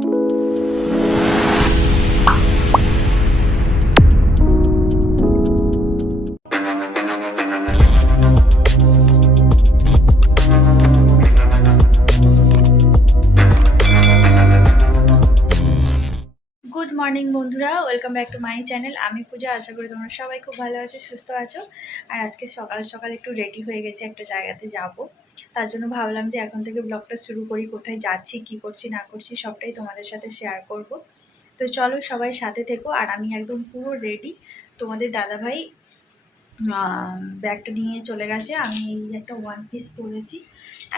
Good morning বন্ধুরা, welcome back to my channel. আমি পূজা। আশা করি তোমরা সবাই খুব ভালো আছো, সুস্থ আছো। আর আজকে সকাল সকাল একটু রেডি হয়ে গেছি, একটা জায়গাতে যাব। তার জন্য ভাবলাম যে এখন থেকে ব্লগটা শুরু করি, কোথায় যাচ্ছি, কি করছি না করছি সবটাই তোমাদের সাথে শেয়ার করব। তো চলো সবাই সাথে থেকো। আর আমি একদম পুরো রেডি। তোমাদের দাদাভাই ব্যাগটা নিয়ে চলে গেছে। আমি এই একটা ওয়ান পিস পরেছি,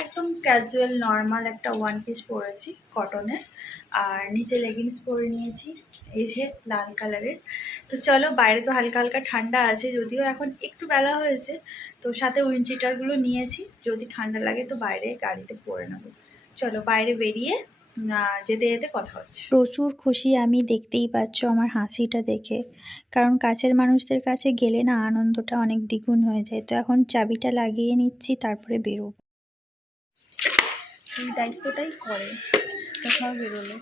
একদম ক্যাজুয়াল নর্মাল একটা ওয়ান পিস পরেছি কটনের, আর নিচে লেগিংস পরে নিয়েছি এই যে লাল কালারের। তো চলো, বাইরে তো হালকা হালকা ঠান্ডা আছে, যদিও এখন একটু বেলা হয়েছে। তো সাথে উইন্ড চিটারগুলো নিয়েছি, যদি ঠান্ডা লাগে তো বাইরে গাড়িতে পরে নেবো। চলো বাইরে বেরিয়ে যেতে যেতে কথা হচ্ছে। প্রচুর খুশি আমি, দেখতেই পাচ্ছ আমার হাসিটা দেখে। কারণ কাছের মানুষদের কাছে গেলে না আনন্দটা অনেক দ্বিগুণ হয়ে যায়। তো এখন চাবিটা লাগিয়ে নিচ্ছি, তারপরে বেরোবো। এই দায়িত্বটাই করে কোথাও বেরোলে।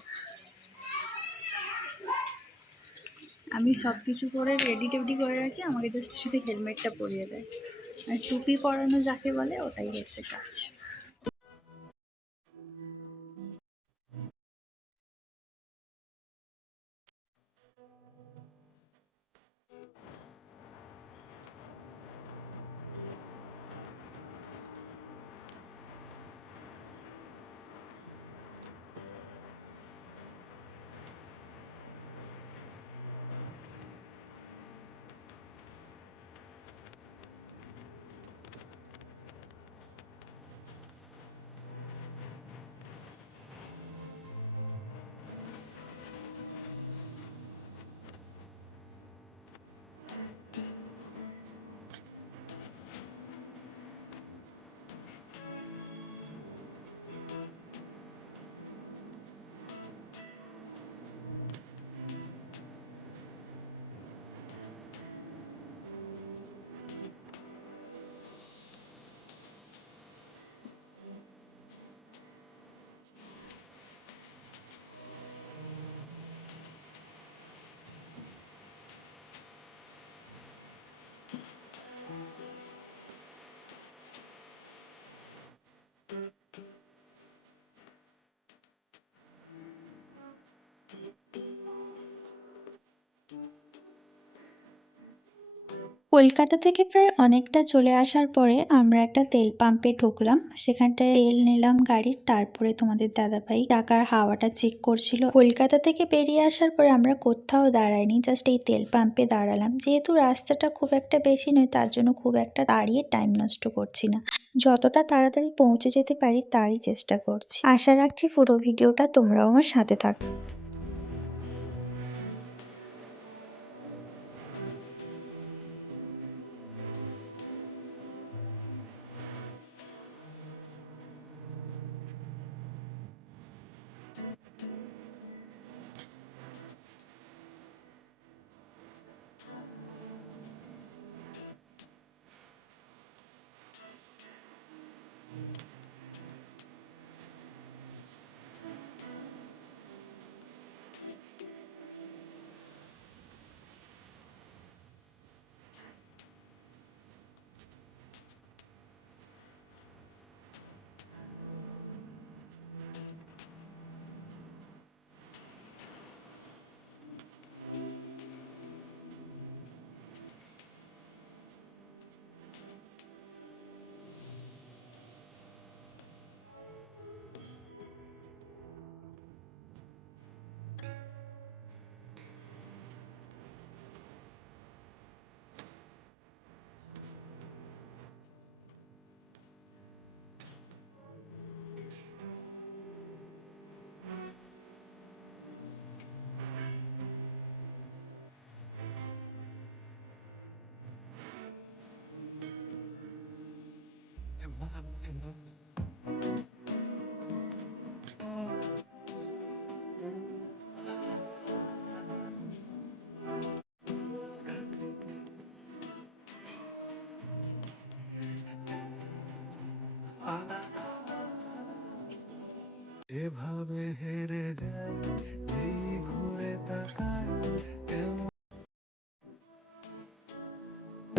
আমি সব কিছু করে রেডি টেডি করে রাখি, আমাকে জাস্ট শুধু হেলমেটটা পরিয়ে দেয়। আর টুপি পরানো যাকে বলে, ওটাই হচ্ছে কাজ। কলকাতা থেকে প্রায় অনেকটা চলে আসার পরে আমরা একটা তেল পাম্পে ঢুকলাম। সেখানটায় তেল নিলাম গাড়ির, তারপরে তোমাদের দাদাভাই টাকার হাওয়াটা চেক করছিল। কলকাতা থেকে বেরিয়ে আসার পরে আমরা কোথাও দাঁড়াইনি, জাস্ট এই তেল পাম্পে দাঁড়ালাম। যেহেতু রাস্তাটা খুব একটা বেশি নয়, তার জন্য খুব একটা দাঁড়িয়ে টাইম নষ্ট করছি না, যতটা তাড়াতাড়ি পৌঁছে যেতে পারি তারই চেষ্টা করছি। আশা রাখছি পুরো ভিডিওটা তোমরাও আমার সাথে থাকো। এভাবে হেরে যায়।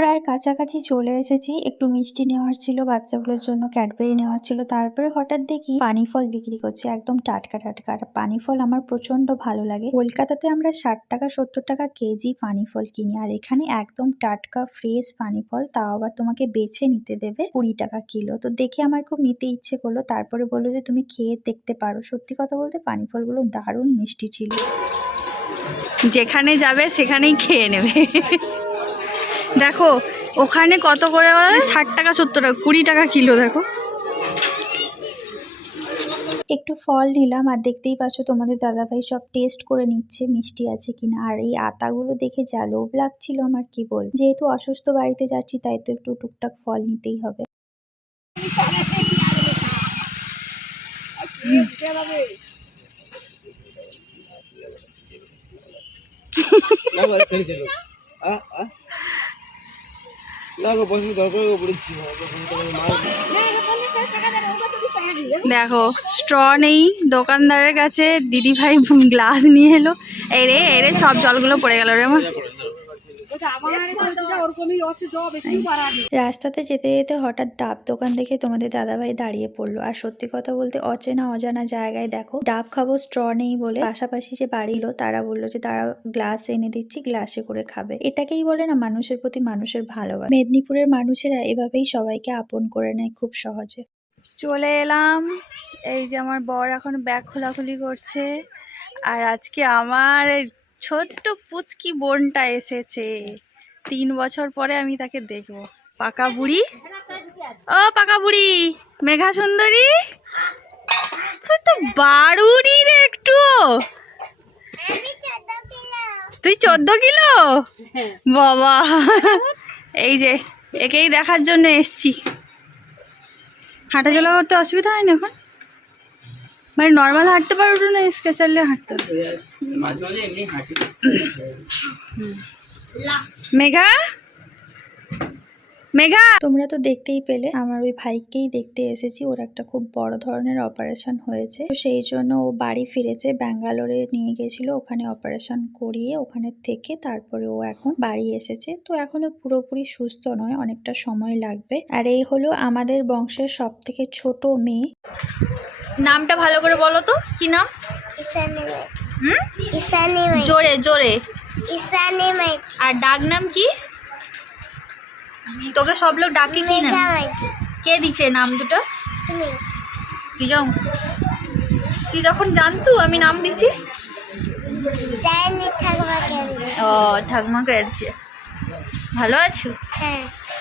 প্রায় কাছাকাছি চলে এসেছি। একটু মিষ্টি নেওয়ার ছিল, বাচ্চাগুলোর জন্য ক্যাডবেরি নেওয়ার ছিল। তারপরে হঠাৎ দেখি পানি ফল বিক্রি করছে, একদম টাটকা টাটকা। আর পানি ফল আমার প্রচন্ড ভালো লাগে। কলকাতাতে আমরা 60 টাকা 70 টাকা কেজি পানি ফল কিনি, আর এখানে একদম টাটকা ফ্রেশ পানি ফল, তাও আবার তোমাকে বেছে নিতে দেবে 20 টাকা কিলো। তো দেখে আমার খুব নিতে ইচ্ছে করলো। তারপরে বললো যে তুমি খেয়ে দেখতে পারো। সত্যি কথা বলতে পানি ফলগুলো দারুণ মিষ্টি ছিল। যেখানে যাবে সেখানেই খেয়ে নেবে। দেখো ওখানে কত করে 60 টাকা 70 টাকা 20 টাকা কিলো। দেখো একটু ফল নিলাম, আর দেখতেই পাচ্ছ তোমাদের দাদাভাই সব টেস্ট করে নিচ্ছে মিষ্টি আছে কিনা। আর এই আতাগুলো দেখে যা লোভ লাগছিল আমার, কি বল। যেহেতু অসুস্থ বাড়িতে যাচ্ছি, তাই তো একটু টুকটাক ফল নিতেই হবে। দেখো স্ট্র নেই দোকানদারের কাছে, দিদি ভাই গ্লাস নিয়ে এলো। এরে এরে সব জলগুলো পড়ে গেল রে আমার। রাস্তাতে যেতে যেতে হঠাৎ ডাব দোকান দেখে তোমাদের দাদাভাই দাঁড়িয়ে পড়লো। আর সত্যি কথা বলতে অচেনা অজানা জায়গায় দেখো ডাব খাবো, স্ট্র নেই বলে পাশাপাশি যে বাড়ি এলো তারা বললো যে তারা গ্লাস এনে দিচ্ছি, গ্লাসে করে খাবে। এটাকেই বলে না মানুষের প্রতি মানুষের ভালোবাসা। মেদিনীপুরের মানুষেরা এভাবেই সবাইকে আপন করে নেয় খুব সহজে। চলে এলাম, এই যে আমার বর এখন ব্যাগ খোলাখুলি করছে। আর আজকে আমার ছোট্ট পুচকি বোনটা এসেছে। 3 বছর পরে আমি তাকে দেখবো। পাকা বুড়ি, ও পাকা বুড়ি, মেঘা সুন্দরী, তুই তো বাড়ুড়ি রে একটু। তুই 14 কিলো? বাবা, এই যে একেই দেখার জন্য এসছি। হাঁটাচলা করতে অসুবিধা হয় না এখন? মানে নর্মাল হাঁটতে পারো না, স্কেচারলে হাঁটতে? মেঘা, মেঘা, তোমরা তো দেখতেই পেলে আমার ওই ভাইকেই দেখতে এসেছি। ওর একটা খুব বড় ধরনের অপারেশন হয়েছে, তো সেই জন্য ও বাড়ি ফিরেছে। ব্যাঙ্গালোরে নিয়ে গেছিল, ওখানে অপারেশন করিয়ে ওখানে থেকে তারপরে ও এখন বাড়ি এসেছে। তো এখনো পুরোপুরি সুস্থ নয়, অনেকটা সময় লাগবে। আর এই হলো আমাদের বংশের সব থেকে ছোট মেয়ে। নামটা ভালো করে বলো তো, কি নাম? জোরে জোরে। আর ডাক নাম কি? তোকে সব লোক ডাকে কি নাম? কে দিচ্ছে নাম দুটো? তুই যখন জানতু আমি নাম দিচ্ছি? ও ঠাকুমাকে যাচ্ছে। ভালো আছো?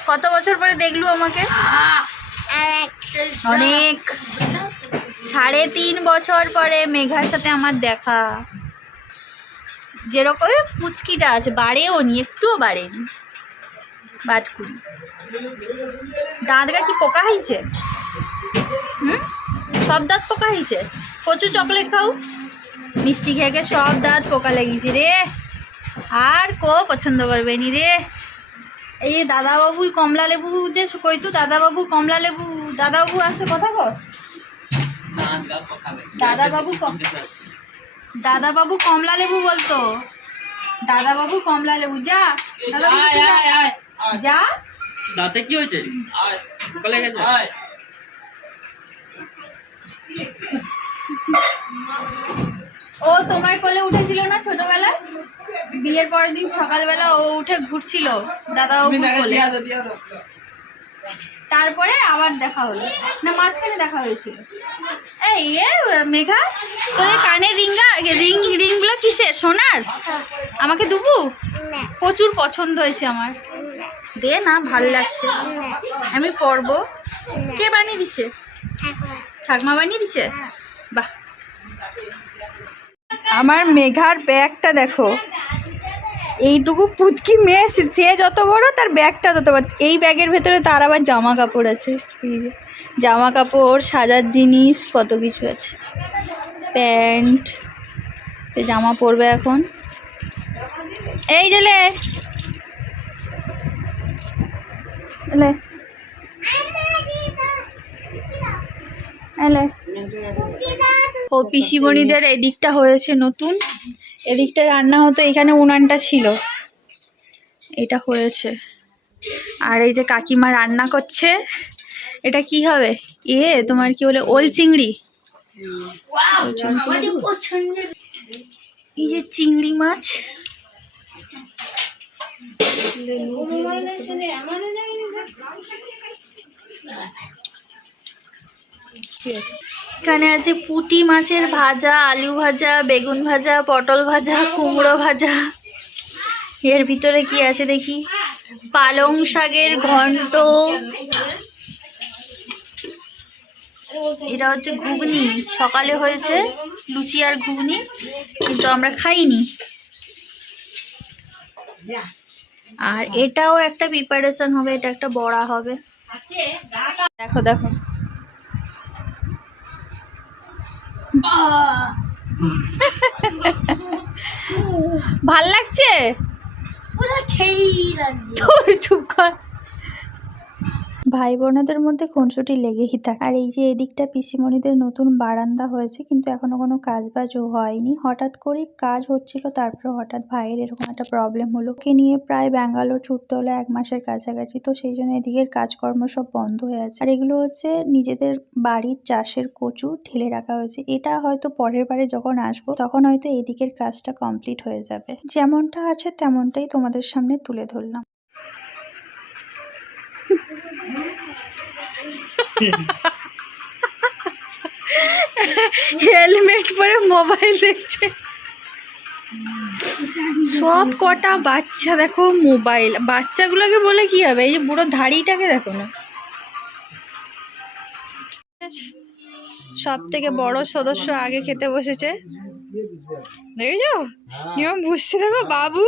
কত বছর পরে দেখলু আমাকে? অনেক। 3.5 বছর পরে মেঘার সাথে আমার দেখা। যেরকম পুচকিটা আছে, বাড়েও নি, একটুও বাড়েনি। বাটকুনি দাঁতটা কি পোকা হয়েছে? সব দাঁত পোকা হয়েছে। প্রচুর চকলেট খাও, মিষ্টি খেয়ে সব দাঁত পোকা লেগেছে রে। আর কো পছন্দ করবে নি রে। এই যে দাদাবাবু কমলা লেবু যে কইতু, দাদাবাবু কমলা লেবু, দাদাবাবু আসছে কথা কর। দাদাবাবু কমলা লেবু বলতো। দাদাবাবু কমলা লেবু, যা যা। দাঁতে কি হয়েছে? কলে গেছে? ও তোমার কোলে উঠেছিল না ছোটবেলায়? বিয়ের পরের দিন সকালবেলা ও উঠে ঘুরছিল দাদাবাবু কোলে। তারপরে আবার দেখা হলো না, মাঝখানে দেখা হয়েছিল। এই মেঘা, তোর কানের রিংগুলো কিসের? সোনার? আমাকে দেবো? প্রচুর পছন্দ হয়েছে আমার, দে না, ভাল লাগছে, আমি পরবো। কে বানিয়ে দিচ্ছে? ঠাকমা বানিয়ে দিচ্ছে? বাহ। আমার মেঘার ব্যাগটা দেখো, এইটুকু পুচকি মেয়ে, সে যত বড় তার ব্যাগটা তত বড়। এই ব্যাগের ভেতরে তার আবার জামা কাপড় আছে, জামা কাপড়, সাজার জিনিস, কত কিছু আছে। প্যান্ট, জামা পরবে এখন। এই যে লে ও পিসিমণিদের এদিকটা হয়েছে নতুন, এদিকটা রান্না হতো, এখানে উনানটা ছিল, এটা হয়েছে। আর এই যে কাকিমা রান্না করছে, এটা কি হবে? তোমার কি বলে, ওল চিংড়ি। এই যে চিংড়ি মাছ, এখানে আছে পুঁটি মাছের ভাজা, আলু ভাজা, বেগুন ভাজা, পটল ভাজা, কুমড়ো ভাজা। এর ভিতরে কি আছে দেখি, পালং শাকের ঘন্ট। এটা হচ্ছে ঘুগনি, সকালে হয়েছে লুচি আর ঘুগনি, কিন্তু আমরা খাইনি। আর এটাও একটা প্রিপারেশন হবে, এটা একটা বড়া হবে। দেখো দেখো, ভাল লাগছে? চুপ কর। ভাই বোনেদের মধ্যে খুনসুটি লেগেই থাকে। আর এই যে এদিকটা পিসিমণিদের নতুন বারান্দা হয়েছে, কিন্তু এখনো কোনো কাজ বাজও হয়নি। হঠাৎ করে কাজ হচ্ছিল, তারপরে হঠাৎ ভাইয়ের এরকম একটা প্রবলেম হলো। ওকে নিয়ে প্রায় ব্যাঙ্গালোর ছুটতে হলো 1 মাসের কাছাকাছি। তো সেই জন্য এদিকের কাজকর্ম সব বন্ধ হয়ে আছে। আর এগুলো হচ্ছে নিজেদের বাড়ির চাষের কচু ঢেলে রাখা হয়েছে। এটা হয়তো পরের বারে যখন আসবো তখন হয়তো এদিকের কাজটা কমপ্লিট হয়ে যাবে। যেমনটা আছে তেমনটাই তোমাদের সামনে তুলে ধরলাম। হেলমেট পরে মোবাইল দেখছে। সব কটা বাচ্চা দেখো মোবাইল। বাচ্চাগুলোকে বলে কি হবে, এই যে বুড়ো ধাড়িটাকে দেখো না। সব থেকে বড় সদস্য আগে খেতে বসেছে, দেখেছো? নিয়ম বুঝছে, দেখো বাবু।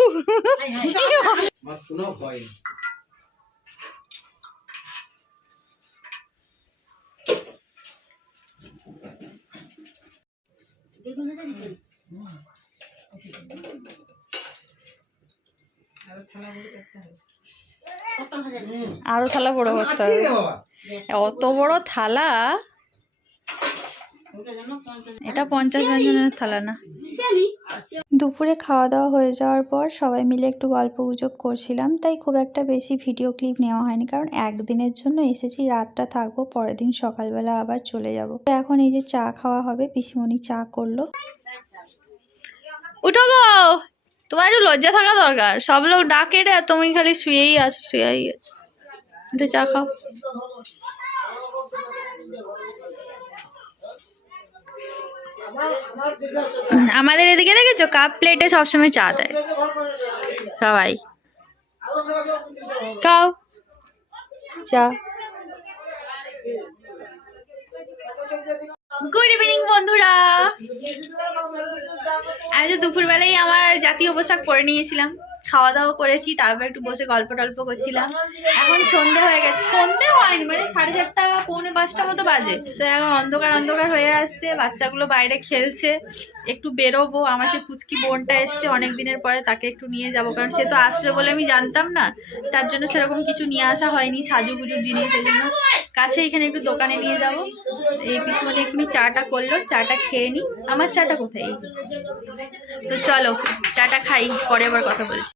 আরো থালা বড় করতে হবে, অত বড় থালা। এটা 50 জনের থালা না। দুপুরে খাওয়া দাওয়া হয়ে যাওয়ার পর সবাই মিলে একটু গল্প গুজব করছিলাম, তাই খুব একটা বেশি ভিডিও ক্লিপ নেওয়া হয়নি, কারণ একদিনের জন্য এসেছি, রাতটা থাকবো, পরের দিন সকালবেলা আবার চলে যাব। তো এখন এই যে চা খাওয়া হবে, পিসিমণি চা করলো। উঠো গো, তোমার একটু লজ্জা থাকা দরকার। সব লোক ডাকে রে, তুমি খালি শুয়েই আছো, একটু চা খাও। আমাদের এদিকে দেখেছো, কাপ প্লেটে সবসময় চা দেয় সবাই। খাও চা। গুড ইভিনিং বন্ধুরা। আমি তো দুপুরবেলায় আমার জাতীয় পোশাক পরে নিয়েছিলাম, খাওয়া দাওয়া করেছি, তারপর একটু বসে গল্প টল্প করছিলাম। এখন সন্ধে হয়ে গেছে, সন্ধে হয়নি মানে 4:30 পৌনে 5টা মতো বাজে। তো এখন অন্ধকার অন্ধকার হয়ে আসছে, বাচ্চাগুলো বাইরে খেলছে। একটু বেরোবো, আমার সে পুচকি বোনটা এসছে অনেক দিনের পরে, তাকে একটু নিয়ে যাবো, কারণ সে তো আসবে বলে আমি জানতাম না। তার জন্য সেরকম কিছু নিয়ে আসা হয়নি, সাজুগুজুর জিনিস। এই জন্য কাছে এখানে একটু দোকানে নিয়ে যাব। এই পিছনে এক্ষুনি চাটা করলো, চাটা খেয়ে নিই। আমার চাটা কোথায়? তো চলো চাটা খাই, পরে আবার কথা বলছি।